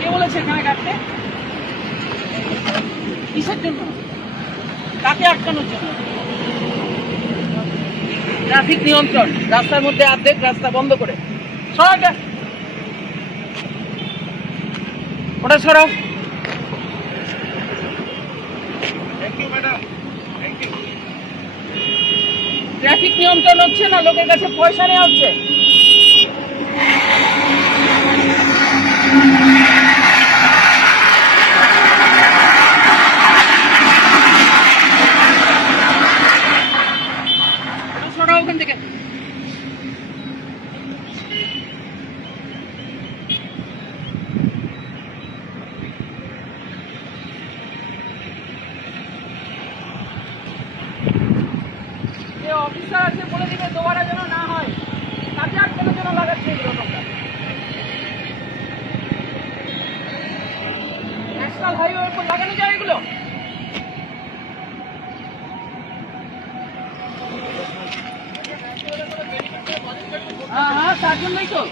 কে বলেছে এখানে কাটতে? কিসের জন্য? কাকে আটকানোর জন্য? ট্রাফিক নিয়ন্ত্রণ, রাস্তার মধ্যে অর্ধেক রাস্তা বন্ধ করে সরাটা, ওটা সরাও। ট্রাফিক নিয়ন্ত্রণ হচ্ছে না, লোকের কাছে পয়সা নেওয়া হচ্ছে। সরাও ওখান থেকে। যে অফিসার আছে বলে দিবে দোবারা যেন না হয়, কাকে আটকানোর জন্য লাগাচ্ছে এগুলো তোমরা? ন্যাশনাল হাইওয়ের উপর লাগানো যায় এগুলো? হ্যাঁ, তার জন্যই তো।